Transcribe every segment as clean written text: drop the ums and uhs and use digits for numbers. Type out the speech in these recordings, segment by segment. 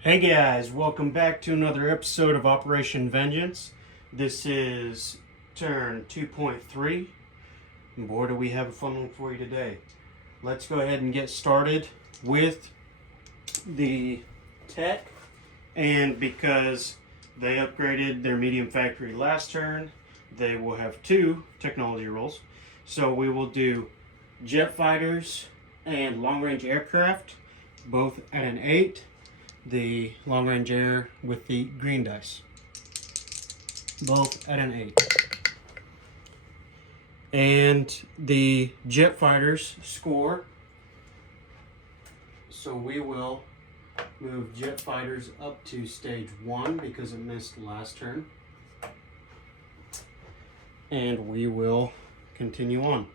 Hey guys, welcome back to another episode of Operation Vengeance. This is turn 2.3. And boy, do we have a fun one for you today. Let's go ahead and get started with the tech. And because they upgraded their medium factory last turn, they will have 2 technology rolls. So we will do jet fighters and long-range aircraft, both at an 8. The long-range air with the green dice, both at an 8. And the jet fighters score, so we will move jet fighters up to stage 1 because it missed last turn. And we will continue on.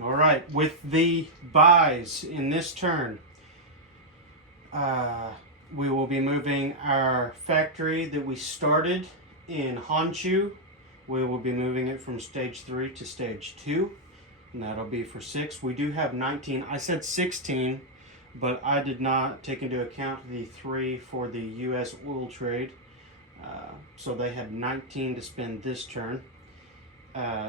Alright, with the buys in this turn, we will be moving our factory that we started in Honshu. We will be moving it from stage 3 to stage 2, and that'll be for 6. We do have 19. I said 16, but I did not take into account the 3 for the U.S. oil trade. So they had 19 to spend this turn.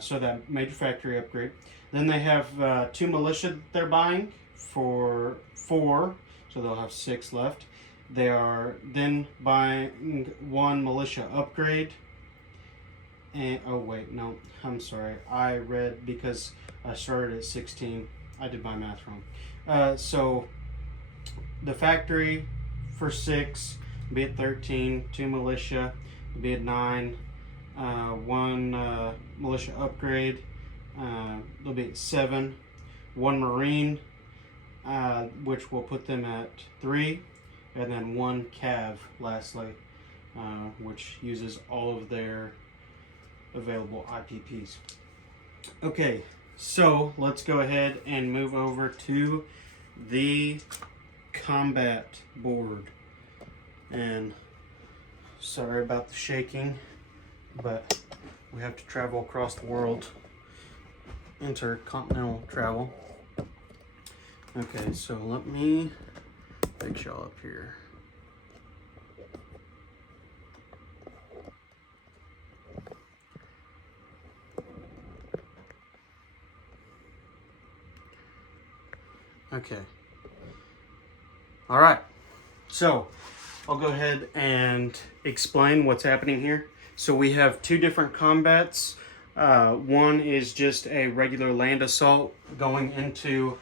So that major factory upgrade. Then they have 2 militia that they're buying for 4. So they'll have 6 left. They are then buying 1 militia upgrade. And oh wait, no, I'm sorry. I read because I started at 16. I did my math wrong. So the factory for 6, be at 13. 2 militia, be at 9. 1 militia upgrade, they'll be at 7. 1 marine, which will put them at 3, and then 1 cav lastly, which uses all of their available IPPs. Okay, so let's go ahead and move over to the combat board. And sorry about the shaking, but we have to travel across the world, intercontinental travel. Okay, so let me fix y'all up here. Okay. All right. So I'll go ahead and explain what's happening here. So we have 2 different combats. One is just a regular land assault going into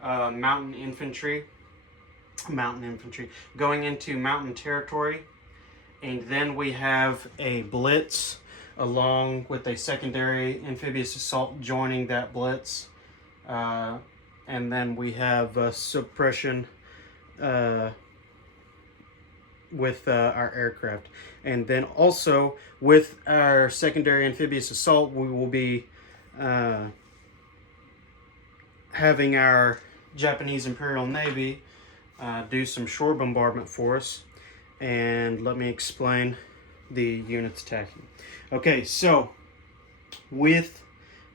mountain infantry, going into mountain territory. And then we have a blitz along with a secondary amphibious assault joining that blitz. And then we have suppression with our aircraft. And then also with our secondary amphibious assault, we will be having our Japanese Imperial Navy do some shore bombardment for us. And let me explain the units attacking. Okay, so with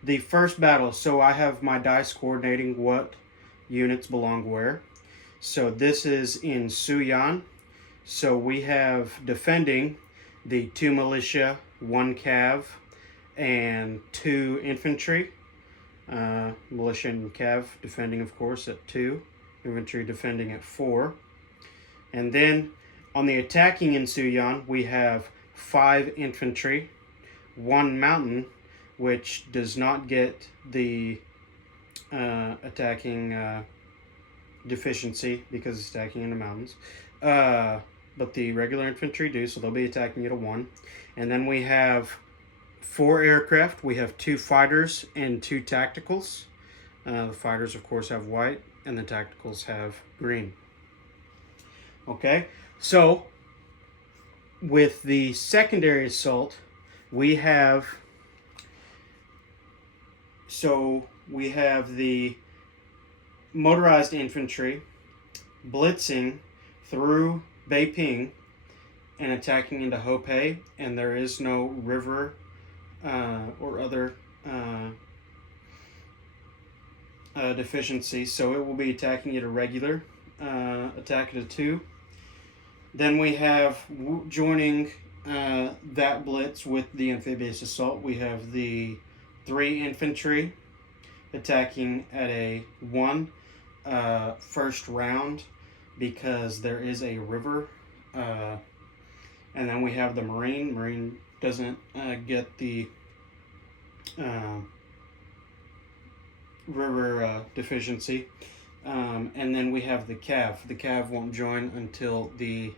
the first battle, so I have my dice coordinating what units belong where. So this is in Suyan. So we have defending the 2 militia, 1 cav, and 2 infantry. Militia and cav defending, of course, at 2. Infantry defending at 4. And then on the attacking in Suyan, we have 5 infantry, 1 mountain, which does not get the attacking deficiency because it's attacking in the mountains. But the regular infantry do, so they'll be attacking at a 1. And then we have 4 aircraft. We have 2 fighters and 2 tacticals. The fighters, of course, have white, and the tacticals have green. Okay, so with the secondary assault, we have the motorized infantry blitzing through Beiping and attacking into Hopei, and there is no river or other deficiency, so it will be attacking at a regular attack at a 2. Then we have joining that blitz with the amphibious assault. We have the 3 infantry attacking at a 1 first round because there is a river. And then we have the Marine. Marine doesn't get the river deficiency. And then we have the Cav. The Cav won't join until the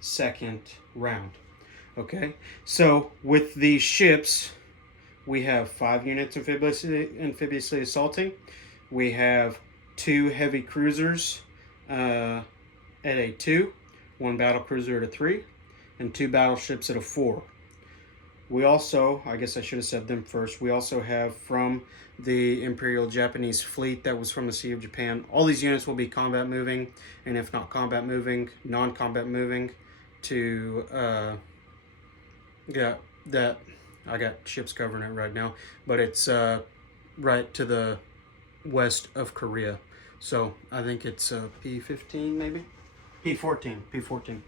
2nd round. Okay, so with these ships, we have 5 units amphibously assaulting. We have 2 heavy cruisers at a 2, 1 battle cruiser at a 3, and 2 battleships at a 4. We also, I guess I should have said them first, we also have from the Imperial Japanese fleet that was from the Sea of Japan. All these units will be combat moving, and if not combat moving, non-combat moving to, that, I got ships covering it right now, but it's right to the west of Korea. So I think it's P-15 maybe? P-14.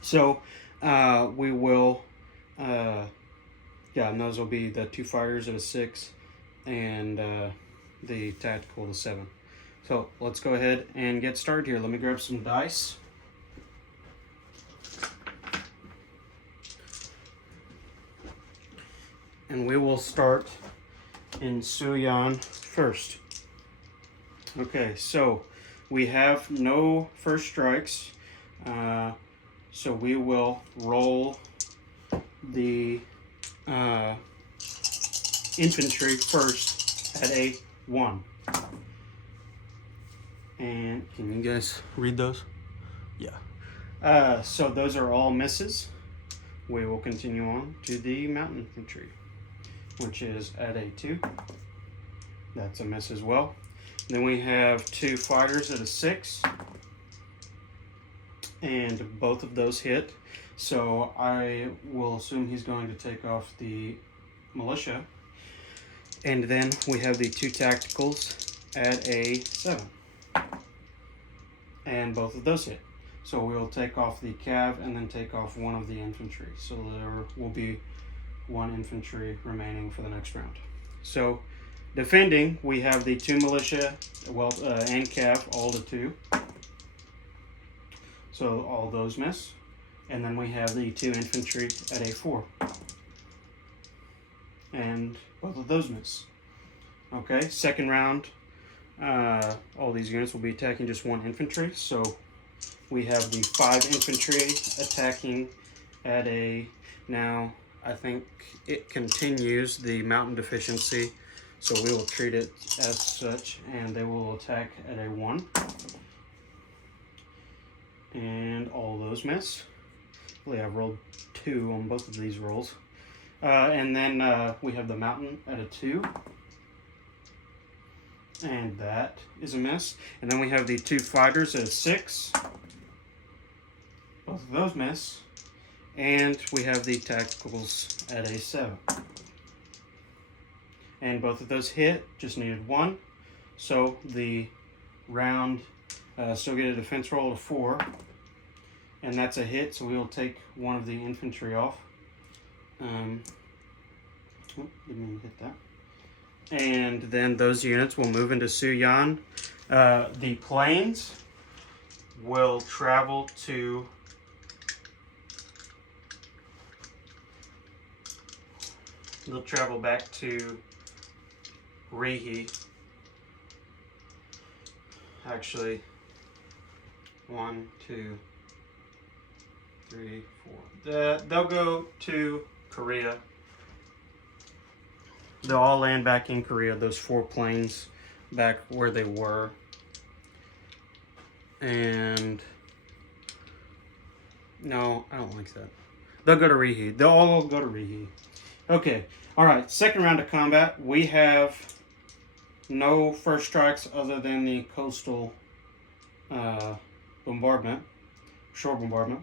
So we will, and those will be the 2 fighters at a 6 and the tactical at a 7. So let's go ahead and get started here. Let me grab some dice. And we will start in Suyan first. Okay, so we have no first strikes. So we will roll the infantry first at a 1. And can you guys read those? Yeah. So those are all misses. We will continue on to the mountain infantry, which is at a 2. That's a miss as well. Then we have 2 fighters at a 6. And both of those hit. So I will assume he's going to take off the militia. And then we have the 2 tacticals at a 7. And both of those hit. So we will take off the cav and then take off 1 of the infantry. So there will be 1 infantry remaining for the next round. So defending, we have the 2 militia and cav, all to 2. So all those miss. And then we have the 2 infantry at a 4. And both of those miss. Okay, second round, all these units will be attacking just 1 infantry. So we have the 5 infantry attacking at a, now I think it continues the mountain deficiency. So we will treat it as such, and they will attack at a 1. And all those miss. Really, I've rolled 2 on both of these rolls. And then we have the mountain at a 2. And that is a miss. And then we have the 2 fighters at a 6. Both of those miss. And we have the tacticals at a 7. And both of those hit, just needed 1. So the round still get a defense roll of 4. And that's a hit, so we will take 1 of the infantry off. Didn't even hit that. And then those units will move into Suyan. The planes will travel to they'll travel back to Rihi. Actually, 1, 2, 3, 4. They'll go to Korea. They'll all land back in Korea, those 4 planes back where they were. And no, I don't like that. They'll go to Rihi. They'll all go to Rihi. Okay, alright, second round of combat. We have no first strikes other than the coastal bombardment, shore bombardment.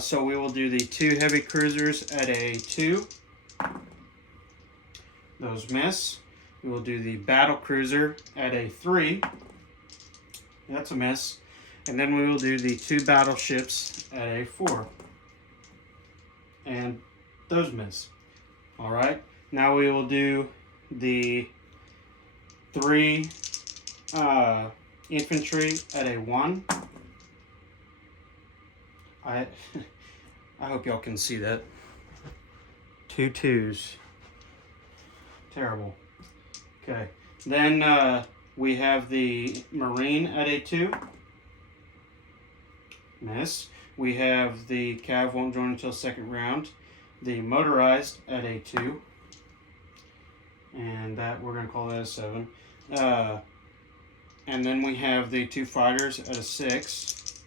So we will do the 2 heavy cruisers at a 2. Those miss. We will do the battle cruiser at a 3. That's a miss. And then we will do the 2 battleships at A4. And those miss. Alright, now we will do the 3 infantry at A1. I hope y'all can see that. 2 2s. Terrible. Okay. Then we have the Marine at A2. Miss. We have the Cav won't join until second round. The Motorized at A2. And that we're going to call that a 7. And then we have the 2 fighters at a 6.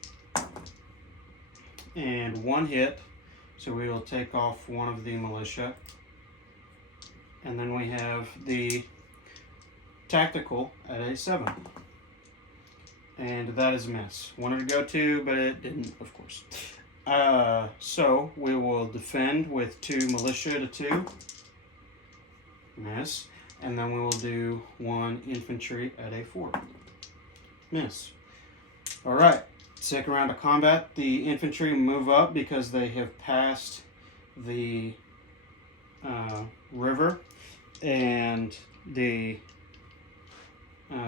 And 1 hit. So we will take off one of the militia. And then we have the tactical at a 7. And that is a miss. Wanted to go 2, but it didn't, of course. So we will defend with 2 militia at a 2. Miss. And then we will do 1 infantry at a 4. Miss. Alright. Second round of combat. The infantry move up because they have passed the river. And the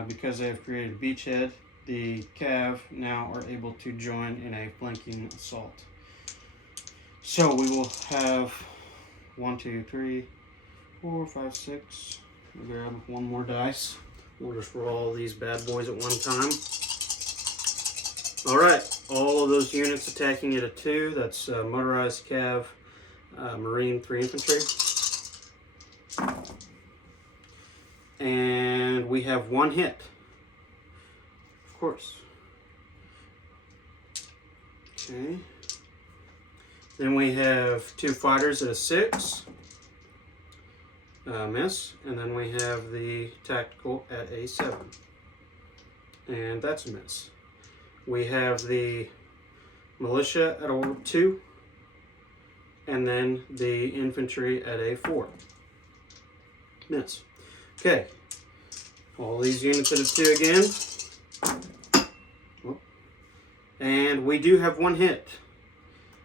because they have created a beachhead, the Cav now are able to join in a flanking assault. So we will have 1, 2, 3, 4, 5, 6. We'll grab 1 more dice. We'll just roll all these bad boys at one time. Alright, all of those units attacking at a 2. That's Motorized, Cav, Marine, 3 infantry. And we have 1 hit. Of course. Okay. Then we have 2 fighters at a 6. Miss. And then we have the tactical at a 7. And that's a miss. We have the militia at a 2. And then the infantry at a 4. Miss. Okay. All these units at a 2 again. And we do have 1 hit.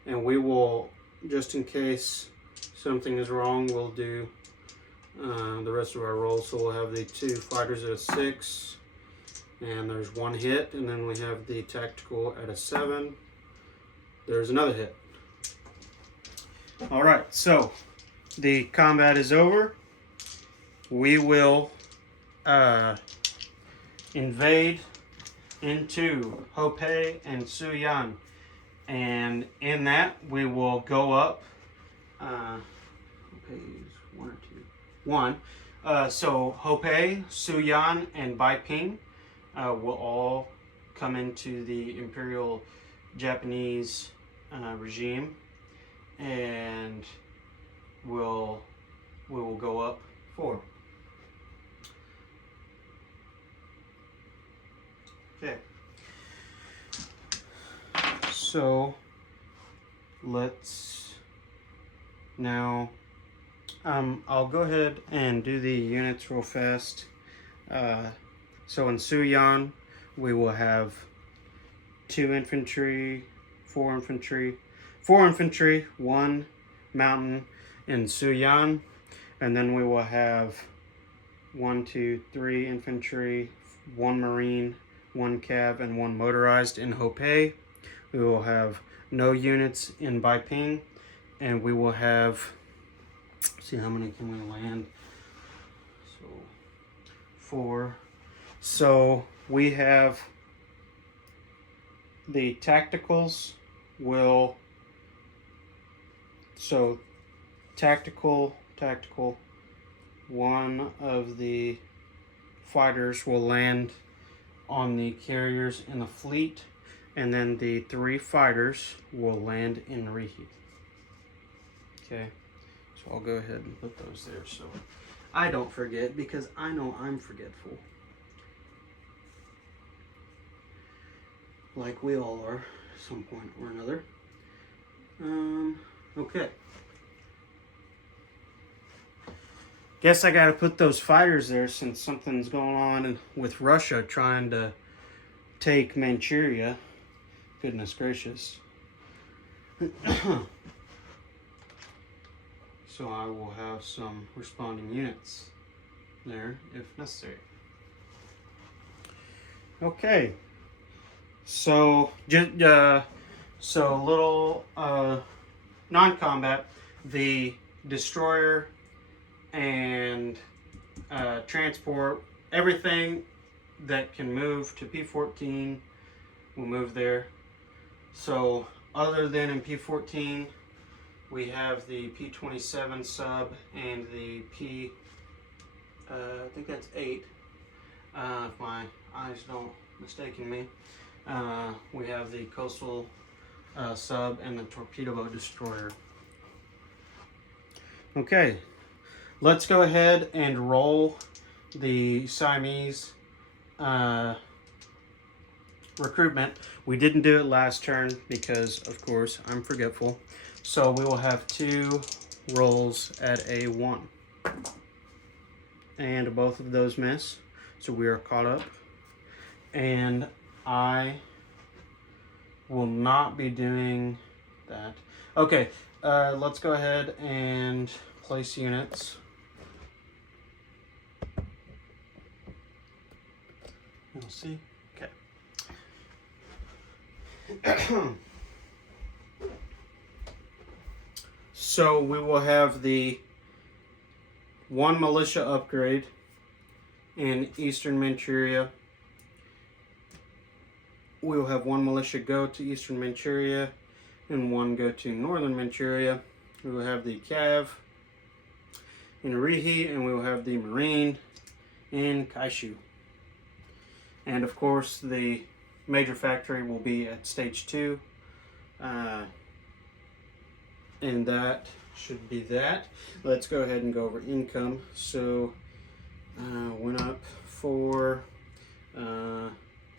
And we will, just in case something is wrong, we'll do the rest of our rolls. So we'll have the 2 fighters at a 6. And there's 1 hit. And then we have the tactical at a 7. There's another hit. Alright, so the combat is over. We will invade into Hopei and Suyan. And in that, we will go up. Hopei is 1 or 2? 1. So Hopei, Suyan, and Beiping will all come into the Imperial Japanese regime. And we will go up 4. Okay. So let's now I'll go ahead and do the units real fast. So in Suyan we will have 2 infantry, 4 infantry, 4 infantry, 1 mountain in Suyan, and then we will have 1, 2, 3 infantry, 1 marine, 1 cav, and 1 motorized in Hopei. We will have no units in Beiping, and we will have, see how many can we land? So 4. So we have the tacticals will, so tactical, one of the fighters will land on the carriers in the fleet, and then the 3 fighters will land in reheat. Okay, so I'll go ahead and put those there so I don't forget, because I know I'm forgetful. Like we all are at some point or another. Okay. Guess I gotta put those fighters there since something's going on with Russia trying to take Manchuria. Goodness gracious. So I will have some responding units there if necessary. Okay. So so a little non-combat, the destroyer and transport, everything that can move to P14 will move there. So other than in P14, we have the P27 sub and the I think that's 8, if my eyes don't mistaken me. We have the coastal sub and the torpedo boat destroyer. Okay, let's go ahead and roll the Siamese recruitment. We didn't do it last turn because, of course, I'm forgetful. So we will have 2 rolls at a 1. And both of those miss. So we are caught up. And I will not be doing that. Okay, let's go ahead and place units. We'll see. Okay. So we will have the 1 militia upgrade in Eastern Manchuria. We will have 1 militia go to Eastern Manchuria and 1 go to Northern Manchuria. We will have the Cav in Rihi, and we will have the Marine in Kaishu. And of course, the major factory will be at stage 2. And that should be that. Let's go ahead and go over income. So, went up 4,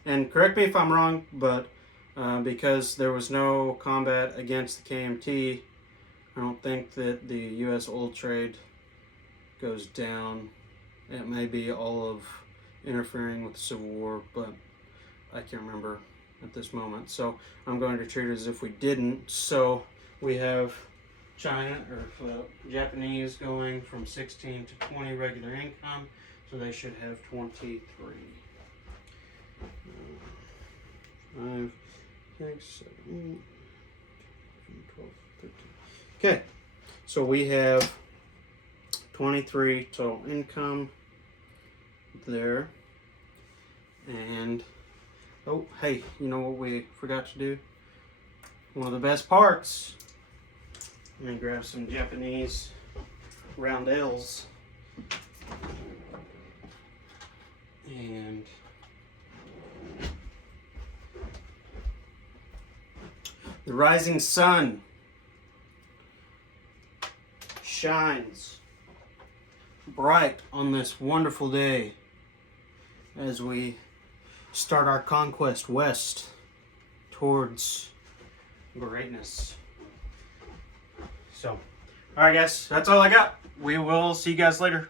and correct me if I'm wrong, but because there was no combat against the KMT, I don't think that the U.S. oil trade goes down. It may be all of interfering with the Civil War, but I can't remember at this moment. So I'm going to treat it as if we didn't. So we have China, or Japanese, going from 16 to 20 regular income, so they should have 23. 5, 6, 7, 12, 13. Okay, so we have 23 total income there. And oh, hey, you know what we forgot to do? One of the best parts. I'm gonna grab some Japanese roundels. And the rising sun shines bright on this wonderful day as we start our conquest west towards greatness. So, alright guys, that's all I got. We will see you guys later.